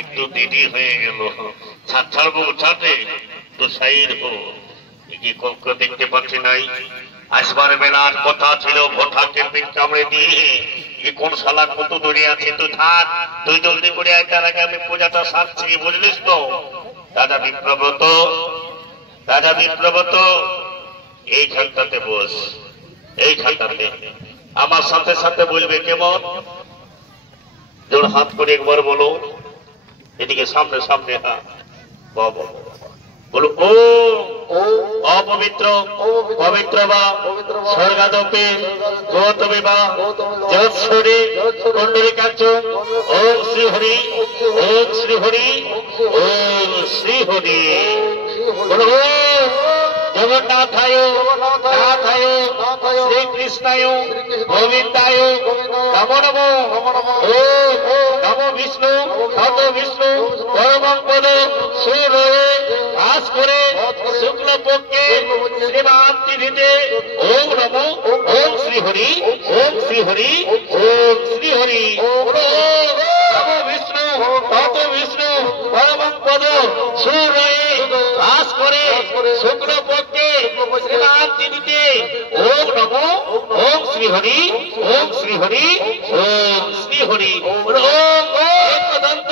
একটু দেরি হয়ে গেল, ছাড়বো ছাড়ে তো সাইড হো কি কক্ষ দেখতে পাচ্ছি নাই। আসবার বেলার কথা ছিল ভোটাকে পিঠ কামড়ে দিয়ে কোন শালা কত দূরে আছে, তুই থাক, তুই জলদি করে আয়, তার আগে আমি পূজাটা সারছি, বুঝলিস তো? দাদা বিপ্রবত, দাদা বিপ্রবত, এইখানটাতে বস, এইখানটাতে আমার সাথে সাথে বলবে, কেমন? জোর হাত করে একবার বলো, এদিকে সামনে সামনে, হ্যাঁ বাবা বলো, ও অপবিত্র পবিত্র বা স্বর্গাদপে গৌতমী বা জগৎসরে কুণ্ডলিকাচ, ওম শ্রী হরি, ওম শ্রী হরি, ওম শ্রী হরি। বলো জগন্নাথায় নাথায় শ্রীকৃষ্ণায় গোবিন্দায় নমো নমো। ওম নমো বিষ্ণু শত বিষ্ণু পরমং পদ সুরয়ে বাস করে শুক্ল পক্ষে শ্রীমান তিথিতে ওম নমো ওম শ্রী হরি, ওম শ্রী হরি, ওম শ্রী হরি। নমো বিষ্ণু শত বিষ্ণু পরমং পদ সুরয়ে বাস করে শুক্ল পক্ষে শ্রীমান তিথিতে ওম নমো ওম শ্রী হরি, ওম শ্রী হরি, ওম শ্রী হরি। ওম একদন্ত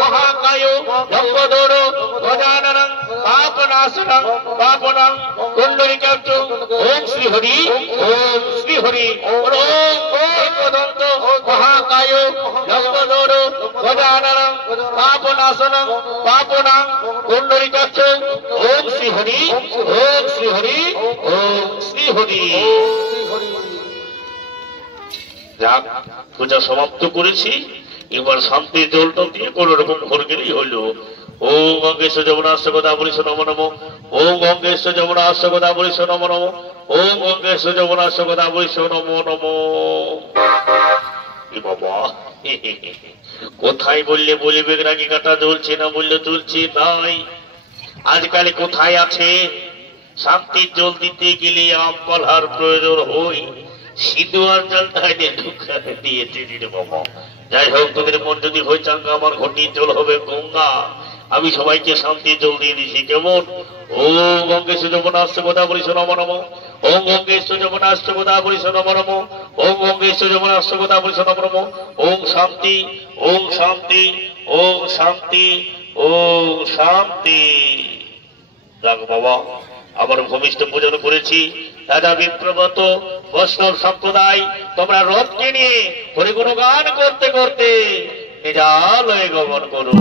মহাকায় লম্বোদর গজাননং পাপনাশনং পাপনং কুণ্ডলিকাচ, ওম শ্রী হরি, ওম শ্রী হরি। ওম একদন্ত মহাকায় লম্বোদর গজাননং পাপনাশনং পাপনং কুণ্ডলিকাচ, ওম শ্রী হরি, ওম শ্রী হরি, ওম শ্রী হরি। যাক, পূজা সমাপ্ত করেছি, এবার শান্তির জলটা দিয়ে কোন রকম ঘর গেলেই হইল। ওম গঙ্গেশ্বর যমুনাস্য গোদাবরীশ নমো নমো, ওম গঙ্গেশ্বর যমুনাস্য গোদাবরীশ নমো নমো, ওম গঙ্গেশ্বর যমুনাস্য গোদাবরীশ নমো নমো। বাবা কোথায় বললে বলিবে রাগি কাটা জ্বলছে না, বললে চলছে তাই। আজকাল কোথায় আছে শান্তির জল দিতে গেলে আম পালহার প্রয়োজন হই, সিধু আর জলটাই দিয়ে ঢুকাতে দিয়েছি রে বাবা। যাই হোক, তোদের মন যদি হয়ে চাঙ্গা, আমার ঘটি জল হবে গঙ্গা। আমি সবাইকে শান্তি জল দিয়ে দিছি। কেমন? ওম গঙ্গেশ যমুনাস্য গোদাবরী নম নম। ওম গঙ্গেশ যমুনাস্য গোদাবরী নম নম। ওম গঙ্গেশ যমুনাস্য গোদাবরী নম নম। ওম শান্তি, ওম শান্তি, ওম শান্তি, ওম শান্তি। যাক বাবা, আমার ভূমিষ্ঠ পূজন করেছি। রাজা বিপ্রবত বৈষ্ণব সম্প্রদায়, তোমরা রথকে নিয়ে হরিগুণ গান করতে করতে নিজালয়ে গমন করো।